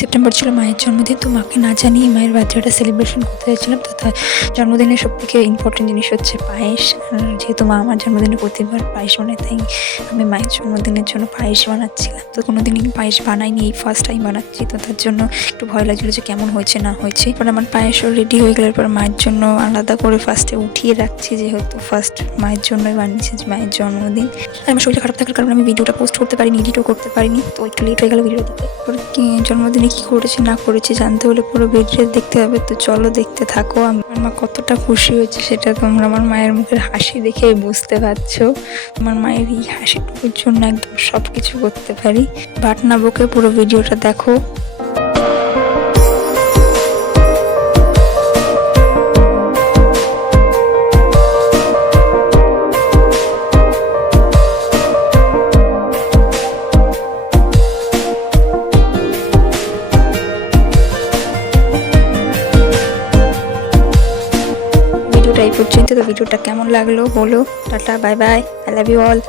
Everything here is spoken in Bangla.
সেপ্টেম্বর ছিল মায়ের জন্মদিন, তো মাকে না জানিয়ে মায়ের বার্থডেটা সেলিব্রেশন করতে চাইছিলাম। তো তার জন্মদিনের সবথেকে ইম্পর্টেন্ট জিনিস হচ্ছে পায়েস। যেহেতু মা আমার জন্মদিনে প্রতিবার পায়েস বানায়, তাই আমি মায়ের জন্মদিনের জন্য পায়েস বানাচ্ছিলাম। তো কোনোদিনই পায়েস বানাইনি, এই ফার্স্ট টাইম বানাচ্ছি। তো তার জন্য একটু ভয় লাগছিলো যে কেমন হয়েছে না হয়েছে। এরপর আমার পায়েসও রেডি হয়ে গেলে এরপর মায়ের জন্য আলাদা করে ফার্স্টে উঠিয়ে রাখছি, যেহেতু ফার্স্ট মায়ের জন্যই বানিয়েছি, মায়ের জন্মদিন। আর আমার শরীর খারাপ থাকার কারণে আমি ভিডিওটা পোস্ট করতে পারিনি, এডিটও করতে পারিনি, তো একটু লেট হয়ে গেল ভিডিও দিতে। এরপর জন্মদিনে কী করেছি না করেছি জানতে হলে পুরো ভিডিও দেখতে হবে। তো চলো দেখতে থাকো। আমার মা কতটা খুশি হয়েছে সেটা তোমরা আমার মায়ের মুখের হাসি দেখে বুঝতে পারছো। আমার মায়ের এই হাসিটুকুর জন্য একদম সব কিছু করতে পারি। বাট না বকে পুরো ভিডিওটা দেখো। ভিডিওটা এই পর্যন্ত। তো ভিডিওটা কেমন লাগলো বলো। টাটা, bye bye, I love you all.